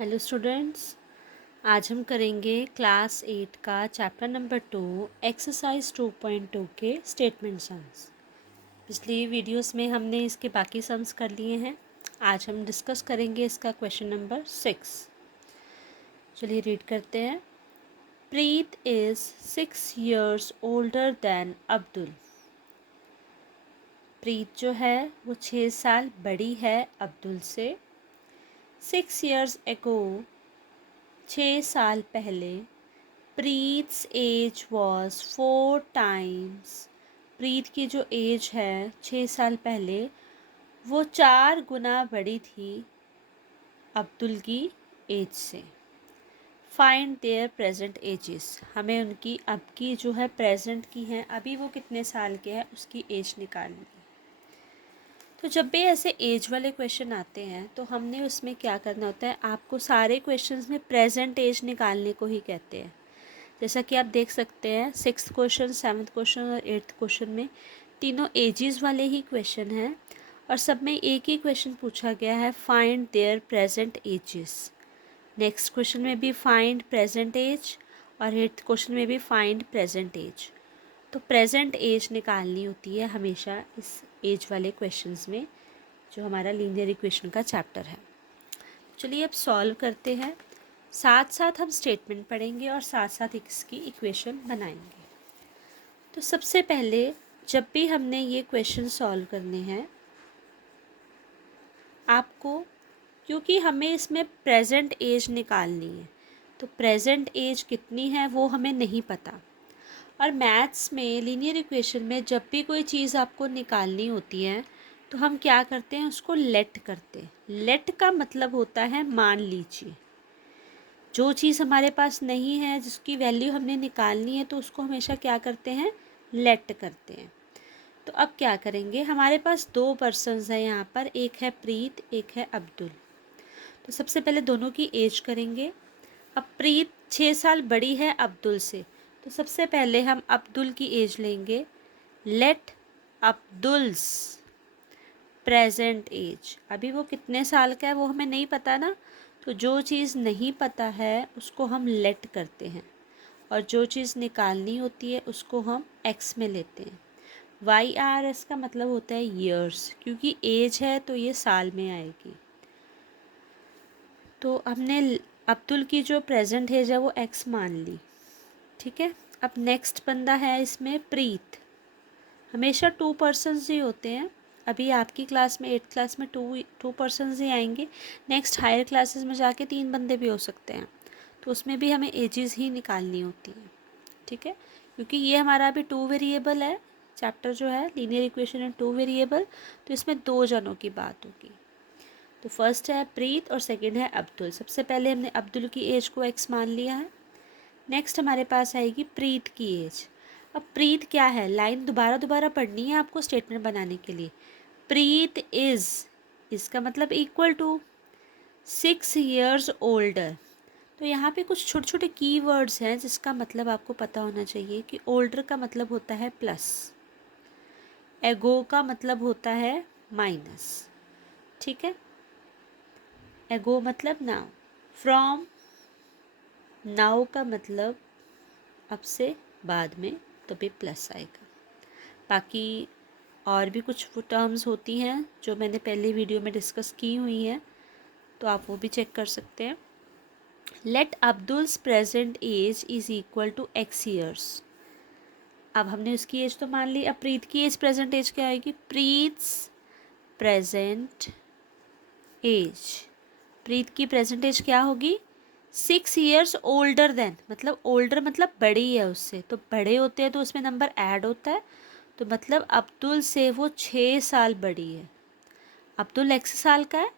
Hello students, आज हम करेंगे क्लास 8 का चैप्टर नंबर 2 एक्सरसाइज 2.2 के स्टेटमेंट सम्स। पिछली वीडियोस में हमने इसके बाकी सम्स कर लिए हैं। आज हम डिस्कस करेंगे इसका क्वेश्चन नंबर 6। चलिए रीड करते हैं। Preet is 6 years older than Abdul. Preet जो है वो 6 साल बड़ी है अब्दुल से। 6 years ago 6 साल पहले प्रीत्स एज वॉज 4 times। प्रीत की जो एज है 6 साल पहले वो 4 गुना बड़ी थी अब्दुल की एज से। Find there present ages. हमें उनकी अब की जो है प्रेजेंट की है, अभी वो कितने साल के हैं उसकी एज निकालनी है। तो जब भी ऐसे एज वाले क्वेश्चन आते हैं तो हमने उसमें क्या करना होता है, आपको सारे क्वेश्चंस में प्रेजेंट एज निकालने को ही कहते हैं। जैसा कि आप देख सकते हैं 6th क्वेश्चन, 7th क्वेश्चन और 8th क्वेश्चन में तीनों एजेस वाले ही क्वेश्चन हैं और सब में एक ही क्वेश्चन पूछा गया है, find there present ages. Next question में भी फाइंड प्रेजेंट एज और 8th क्वेश्चन में भी फाइंड प्रेजेंट एज। तो प्रेजेंट एज निकालनी होती है हमेशा इस एज वाले क्वेश्चंस में, जो हमारा लीनियर इक्वेशन का चैप्टर है। चलिए अब सॉल्व करते हैं। साथ साथ हम स्टेटमेंट पढ़ेंगे और साथ साथ इसकी इक्वेशन बनाएंगे। तो सबसे पहले जब भी हमने ये क्वेश्चन सॉल्व करने हैं आपको, क्योंकि हमें इसमें प्रेजेंट एज निकालनी है, तो प्रेजेंट एज कितनी है वो हमें नहीं पता। और मैथ्स में लीनियर इक्वेशन में जब भी कोई चीज़ आपको निकालनी होती है तो हम क्या करते हैं, उसको लेट करते हैं। लेट का मतलब होता है मान लीजिए। जो चीज़ हमारे पास नहीं है, जिसकी वैल्यू हमने निकालनी है, तो उसको हमेशा क्या करते हैं, लेट करते हैं। तो अब क्या करेंगे, हमारे पास 2 पर्सन्स हैं यहाँ पर, एक है प्रीत, एक है अब्दुल। तो सबसे पहले दोनों की एज करेंगे। अब प्रीत 6 साल बड़ी है अब्दुल से, तो सबसे पहले हम अब्दुल की एज लेंगे। Let Abdul's present age. अभी वो कितने साल का है वो हमें नहीं पता ना, तो जो चीज़ नहीं पता है उसको हम लेट करते हैं और जो चीज़ निकालनी होती है उसको हम एक्स में लेते हैं। वाई आर एस का मतलब होता है ईयर्स, क्योंकि एज है तो ये साल में आएगी। तो हमने अब्दुल की जो प्रेजेंट एज है वो एक्स मान ली, ठीक है। अब नेक्स्ट बंदा है इसमें प्रीत। हमेशा 2 पर्सन्स ही होते हैं। अभी आपकी क्लास में 8th क्लास में टू पर्सन्स ही आएंगे। नेक्स्ट हायर क्लासेस में जाके 3 बंदे भी हो सकते हैं, तो उसमें भी हमें एजेस ही निकालनी होती हैं, ठीक है। क्योंकि ये हमारा अभी 2 वेरिएबल है, चैप्टर जो है लीनियर इक्वेशन एंड 2 वेरिएबल, तो इसमें 2 जनों की बात होगी। तो फर्स्ट है प्रीत और सेकेंड है अब्दुल। सबसे पहले हमने अब्दुल की एज को एक्स मान लिया है। नेक्स्ट हमारे पास आएगी प्रीत की एज। अब प्रीत क्या है, लाइन दोबारा दोबारा पढ़नी है आपको स्टेटमेंट बनाने के लिए। प्रीत इज़, इसका मतलब इक्वल टू 6 years ओल्डर। तो यहाँ पे कुछ छोटे छोटे कीवर्ड्स हैं जिसका मतलब आपको पता होना चाहिए कि ओल्डर का मतलब होता है प्लस, एगो का मतलब होता है माइनस, ठीक है। एगो मतलब नाउ, फ्रॉम नाउ का मतलब अब से बाद में, तो भी प्लस आएगा। बाकी और भी कुछ वो टर्म्स होती हैं जो मैंने पहले वीडियो में डिस्कस की हुई हैं, तो आप वो भी चेक कर सकते हैं। Let Abdul's present age is equal to x years. अब हमने उसकी एज तो मान ली, अब प्रीत की एज प्रेजेंट एज क्या आएगी, प्रीत्स प्रेजेंट एज। प्रीत की प्रेजेंट एज क्या होगी, 6 years ओल्डर देन, मतलब ओल्डर मतलब बड़ी है उससे, तो बड़े होते हैं तो उसमें नंबर ऐड होता है, तो मतलब अब्दुल से वो 6 साल बड़ी है। अब्दुल x साल का है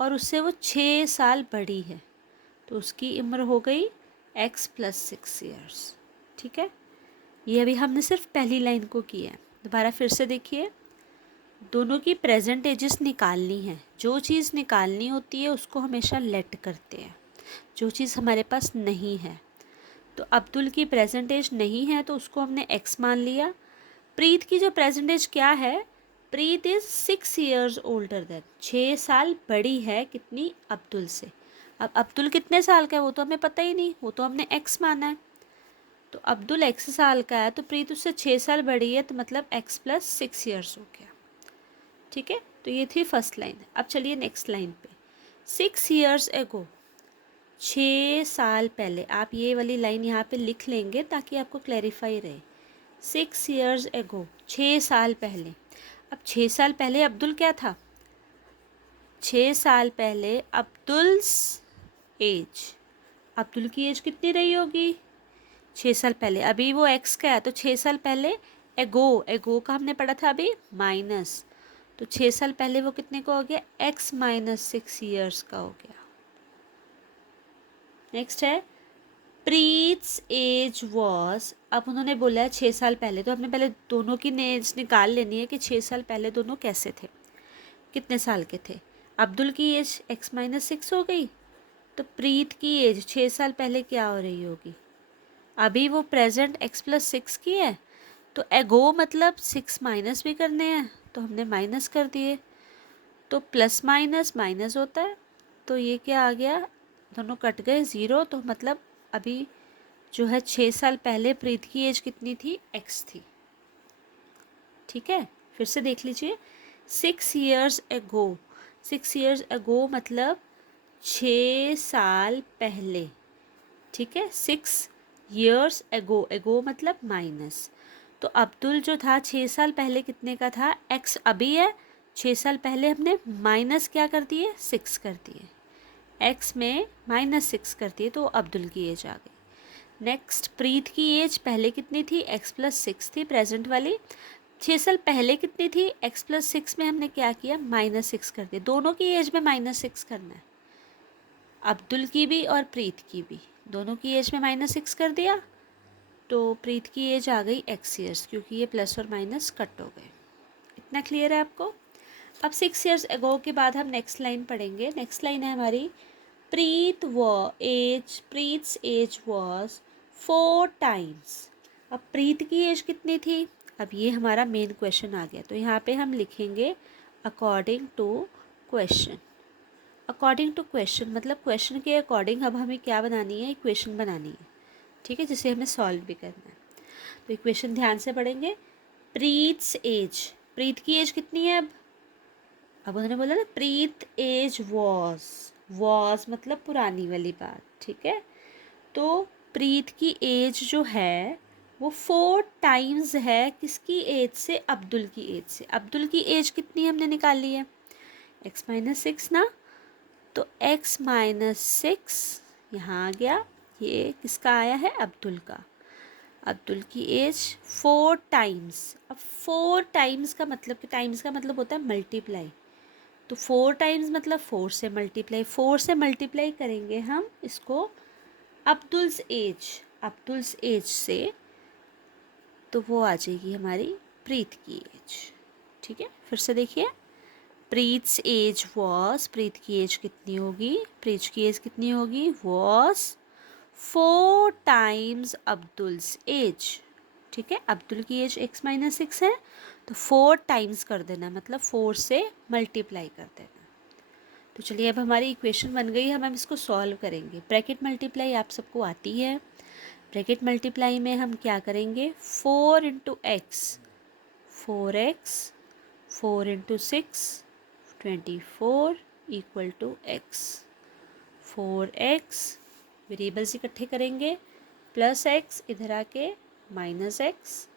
और उससे वो 6 साल बड़ी है, तो उसकी उम्र हो गई x + 6 years, ठीक है। ये अभी हमने सिर्फ पहली लाइन को किया है। दोबारा फिर से देखिए, दोनों की प्रेजेंट एजेस निकालनी है। जो चीज़ निकालनी होती है उसको हमेशा लेट करते हैं, जो चीज़ हमारे पास नहीं है। तो अब्दुल की प्रेजेंट एज नहीं है तो उसको हमने एक्स मान लिया। प्रीत की जो प्रेजेंट एज क्या है, प्रीत इज़ 6 years ओल्डर देन, 6 साल बड़ी है कितनी, अब्दुल से। अब अब्दुल कितने साल का है वो तो हमें पता ही नहीं, वो तो हमने x माना है। तो अब्दुल x साल का है तो प्रीत उससे 6 साल बड़ी है, तो मतलब x + 6 ईयर्स हो गया। ठीक है, तो ये थी फर्स्ट लाइन। अब चलिए नेक्स्ट लाइन पे। 6 ईयर्स एगो, 6 साल पहले। आप ये वाली लाइन यहाँ पे लिख लेंगे ताकि आपको क्लैरिफाई रहे। 6 ईयर्स एगो, 6 साल पहले। अब 6 साल पहले अब्दुल क्या था? 6 साल पहले अब्दुल्स एज, अब्दुल की एज कितनी रही होगी? 6 साल पहले। अभी वो एक्स का है तो 6 साल पहले एगो, एगो का हमने पढ़ा था अभी माइनस, तो 6 साल पहले वो कितने का हो गया? x - 6 ईयर्स का हो गया। नेक्स्ट है प्रीत्स एज वॉज। अब उन्होंने बोला है 6 साल पहले, तो हमने पहले दोनों की एज निकाल लेनी है कि 6 साल पहले दोनों कैसे थे, कितने साल के थे। अब्दुल की एज x - 6 हो गई, तो प्रीत की एज 6 साल पहले क्या हो रही होगी? अभी वो प्रेजेंट x + 6 की है, तो एगो मतलब 6 माइनस भी करने हैं, तो हमने माइनस कर दिए, तो प्लस माइनस माइनस होता है, तो ये क्या आ गया? दोनों कट गए 0, तो मतलब अभी जो है 6 साल पहले प्रीत की एज कितनी थी? x थी। ठीक है, फिर से देख लीजिए। 6 ईयर्स एगो, 6 ईयर्स एगो मतलब 6 साल पहले। ठीक है, 6 ईयर्स एगो, एगो मतलब माइनस। तो अब्दुल जो था 6 साल पहले कितने का था? x अभी है, 6 साल पहले हमने माइनस क्या कर दिए? 6 कर दिए, x में -6 कर दिए, तो अब्दुल की एज आ गई। नेक्स्ट प्रीत की एज पहले कितनी थी? x + 6 थी प्रेजेंट वाली। 6 साल पहले कितनी थी? x + 6 में हमने क्या किया? -6 कर दिया। दोनों की एज में -6 करना है, अब्दुल की भी और प्रीत की भी, दोनों की एज में -6 कर दिया, तो प्रीत की एज आ गई x ईयर्स, क्योंकि ये प्लस और माइनस कट हो गए। इतना क्लियर है आपको? अब 6 ईयर्स एगो के बाद हम नेक्स्ट लाइन पढ़ेंगे। नेक्स्ट लाइन है हमारी प्रीत्स एज वॉज 4 टाइम्स। अब प्रीत की एज कितनी थी? अब ये हमारा मेन क्वेश्चन आ गया, तो यहाँ पे हम लिखेंगे according to question. According to question मतलब क्वेश्चन के अकॉर्डिंग अब हमें क्या बनानी है? इक्वेशन बनानी है। ठीक है, जिसे हमें सॉल्व भी करना है। तो इक्वेशन ध्यान से पढ़ेंगे। प्रीत्स एज, प्रीत की एज कितनी है? अब उन्होंने बोला ना प्रीत एज वॉज मतलब पुरानी वाली बात। ठीक है, तो प्रीत की एज जो है वो 4 टाइम्स है किसकी एज से? अब्दुल की एज से। अब्दुल की एज कितनी हमने निकाली है? x - 6 ना, तो x - 6 यहाँ आ गया, ये किसका आया है? अब्दुल का। अब्दुल की एज 4 टाइम्स। अब 4 टाइम्स का मतलब, कि टाइम्स का मतलब होता है मल्टीप्लाई, तो 4 टाइम्स मतलब 4 से मल्टीप्लाई, 4 से मल्टीप्लाई करेंगे हम इसको अब्दुल्स एज से, तो वो आ जाएगी हमारी प्रीत की एज। ठीक है, फिर से देखिए। प्रीत्स एज वॉज, प्रीत की एज कितनी होगी? प्रीत की एज कितनी होगी? Was 4 times Abdul's age. ठीक है, अब्दुल की एज x - 6 है, तो 4 टाइम्स कर देना, मतलब 4 से मल्टीप्लाई कर देना। तो चलिए अब हमारी इक्वेशन बन गई, हम इसको सॉल्व करेंगे। ब्रैकेट मल्टीप्लाई आप सबको आती है। ब्रैकेट मल्टीप्लाई में हम क्या करेंगे? 4 × x, 4x, 4 × 6 24 = x। 4x variables इकट्ठे करेंगे, प्लस x इधर आके -x,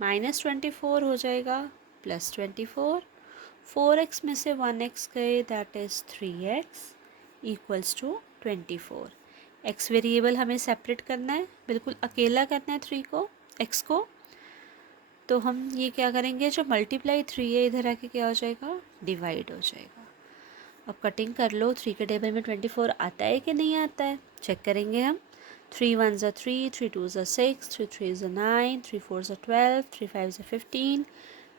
-24 हो जाएगा, +24, 4x में से 1x गए, that is 3x = 24। x variable हमें सेपरेट करना है, बिल्कुल अकेला करना है 3 को, x को। तो हम ये क्या करेंगे, जो मल्टीप्लाई 3 है इधर आके क्या हो जाएगा? डिवाइड हो जाएगा। अब कटिंग कर लो, 3 के टेबल में 24 आता है कि नहीं आता है, चेक करेंगे हम। 3 1s are 3, 3 2s are 6, 3 3s are 9, 3 4s are 12, 3 5s are 15,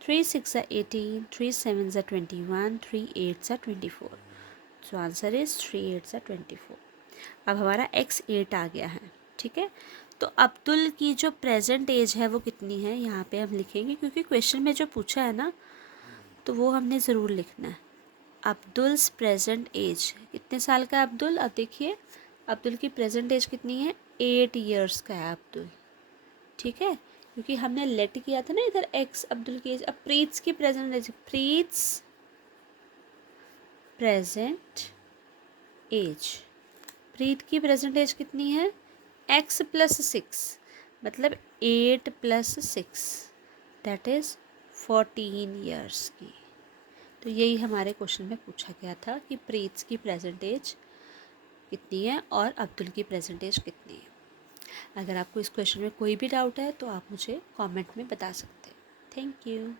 3 6s are 18, 3 7s are 21, 3 8s are 24। So answer is 3 8s are 24। अब हमारा x 8 आ गया है। ठीक है, तो अब्दुल की जो प्रेजेंट एज है वो कितनी है, यहाँ पे हम लिखेंगे, क्योंकि क्वेश्चन में जो पूछा है ना, तो वो हमने ज़रूर लिखना है। अब्दुल्स प्रेजेंट एज, कितने साल का है अब्दुल? अब देखिए अब्दुल की प्रेजेंट एज कितनी है, 8 ईयर्स का है अब्दुल, ठीक है, क्योंकि हमने लेट किया था ना इधर एक्स अब्दुल की एज। अब प्रीत्स की प्रेजेंट एज, प्रीत्स प्रेजेंट एज, प्रीत की प्रेजेंट एज कितनी है, एक्स प्लस 6, मतलब 8 प्लस 6 दैट इज़ 14 ईयर्स की। तो यही हमारे क्वेश्चन में पूछा गया था कि प्रीत की प्रेजेंट एज कितनी है और अब्दुल की प्रेजेंट एज कितनी है। अगर आपको इस क्वेश्चन में कोई भी डाउट है तो आप मुझे कमेंट में बता सकते हैं। Thank you.